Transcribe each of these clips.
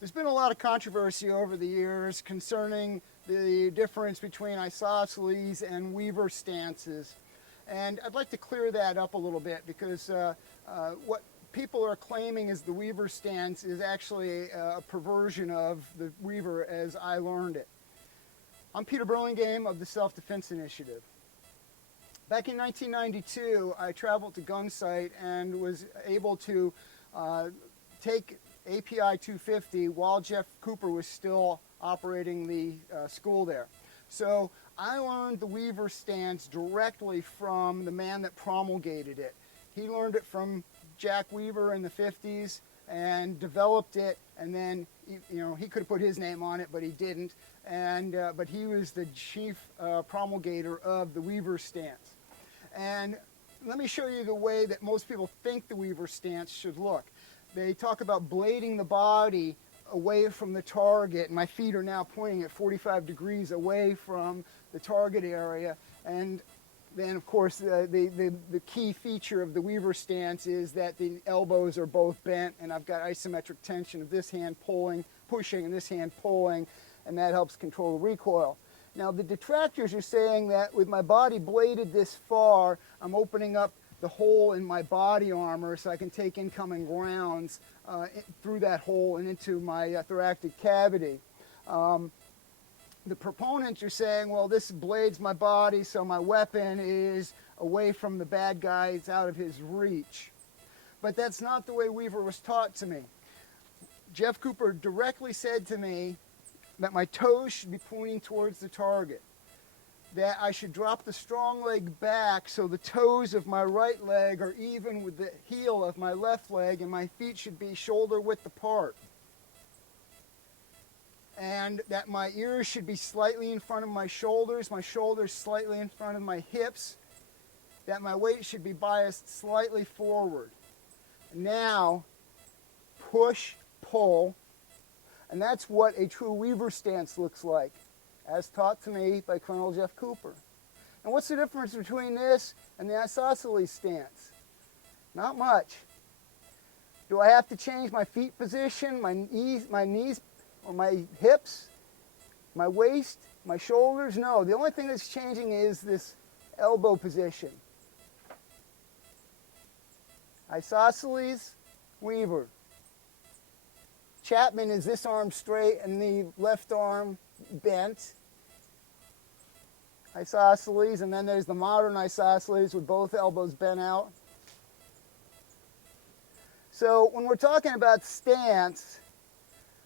There's been a lot of controversy over the years concerning the difference between isosceles and weaver stances. And I'd like to clear that up a little bit because what people are claiming is the weaver stance is actually a perversion of the weaver as I learned it. I'm Peter Burlingame of the Self-Defense Initiative. Back in 1992, I traveled to Gunsight and was able to take API 250 while Jeff Cooper was still operating the school there. So I learned the weaver stance directly from the man that promulgated it. He learned it from Jack Weaver in the 50s and developed it, and then he could have put his name on it, but he didn't. And but he was the chief promulgator of the weaver stance. And let me show you the way that most people think the weaver stance should look. They talk about blading the body away from the target. My feet are now pointing at 45 degrees away from the target area. And then, of course, the key feature of the weaver stance is that the elbows are both bent, and I've got isometric tension of this hand pushing, and this hand pulling, and that helps control the recoil. Now, the detractors are saying that with my body bladed this far, I'm opening up the hole in my body armor so I can take incoming rounds through that hole and into my thoracic cavity. The proponents are saying, well, this blades my body so my weapon is away from the bad guy, it's out of his reach. But that's not the way Weaver was taught to me. Jeff Cooper directly said to me that my toes should be pointing towards the target, that I should drop the strong leg back so the toes of my right leg are even with the heel of my left leg, and my feet should be shoulder width apart. And that my ears should be slightly in front of my shoulders slightly in front of my hips, that my weight should be biased slightly forward. Now, push, pull, and that's what a true weaver stance looks like, as taught to me by Colonel Jeff Cooper. And what's the difference between this and the isosceles stance? Not much. Do I have to change my feet position, my knees, or my hips, my waist, my shoulders? No, the only thing that's changing is this elbow position. Isosceles, weaver. Chapman is this arm straight and the left arm bent. Isosceles, and then there's the modern isosceles with both elbows bent out. So when we're talking about stance,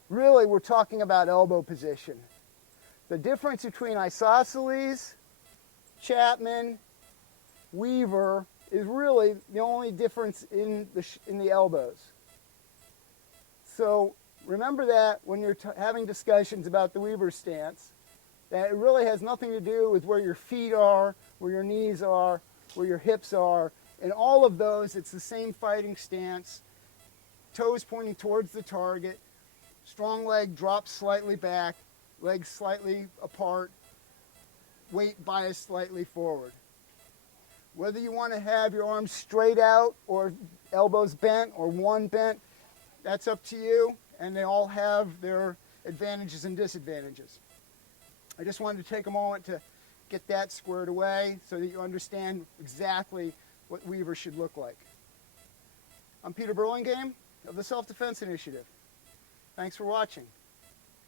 really we're talking about elbow position. The difference between isosceles, Chapman, Weaver is really the only difference in the elbows. So remember that when you're having discussions about the weaver stance, that it really has nothing to do with where your feet are, where your knees are, where your hips are. In all of those, it's the same fighting stance. Toes pointing towards the target, strong leg drops slightly back, legs slightly apart, weight biased slightly forward. Whether you want to have your arms straight out or elbows bent or one bent, that's up to you, and they all have their advantages and disadvantages. I just wanted to take a moment to get that squared away so that you understand exactly what Weaver should look like. I'm Peter Burlingame of the Self-Defense Initiative. Thanks for watching.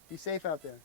Be safe out there.